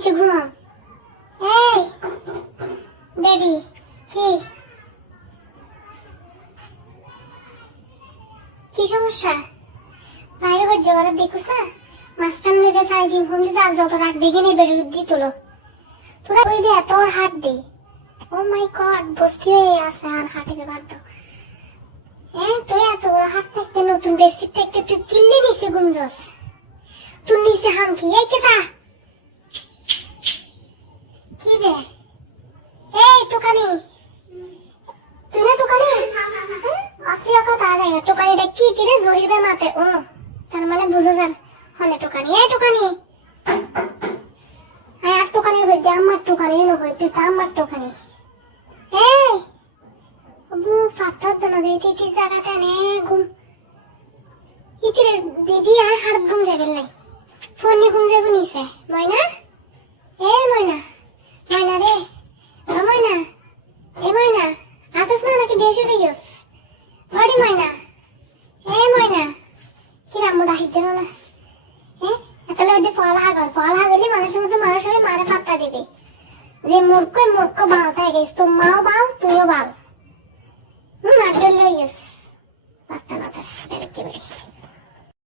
নিচে ঘুমাও। এই ড্যাডি কি কি সমস্যা? বাইরে হয়ে যাওয়ার দেখুস না, মাঝখান মেজে সারাদিন ঘুম দিতে আর যত রাত বেগে বেরোর দি তোলো তোরা ওই যে এত হাট দে। ও মাই গড, বস্তি হয়ে আছে আর হাটে বাধ্য। তুই এত হাত থাকতে নতুন বেডশিট থাকতে তুই কিনলে নিচে ঘুম যাস, তুই নিচে হাম কি এই কেসা কি রে? এই টুকানি, তুই না টুকানি? আসলে কথা আগে টুকানিটা কি তিরে জহিরবে মাতে। ও তার মানে বুঝে যান হলে টুকানি। এই টুকানি আর টুকানির হই দে, আমার টুকানি নয়, তুই তো আমার টুকানি। এই বু ফাতার দনা দে তিতি জায়গাতে নে ঘুম ইতিরে দিদি আর হাড় ঘুম যাবে নাই, ফোনে ঘুম যাবে নিছে। ময়না, এ ময়না, ময়না রে, ও ময়না, এ ময়না আসিস না নাকি বেশি হয়ে গেছ? বড়ি ময়না, এ ময়না কি রামু ডাহিতে না? এতলে ওদের ফল হাগলে মানুষের মধ্যে মানুষ হয়ে মারে ফাত্তা দিবে যে মূর্খ বাল থাকে। তোর মাও বাল, তুইও বাল।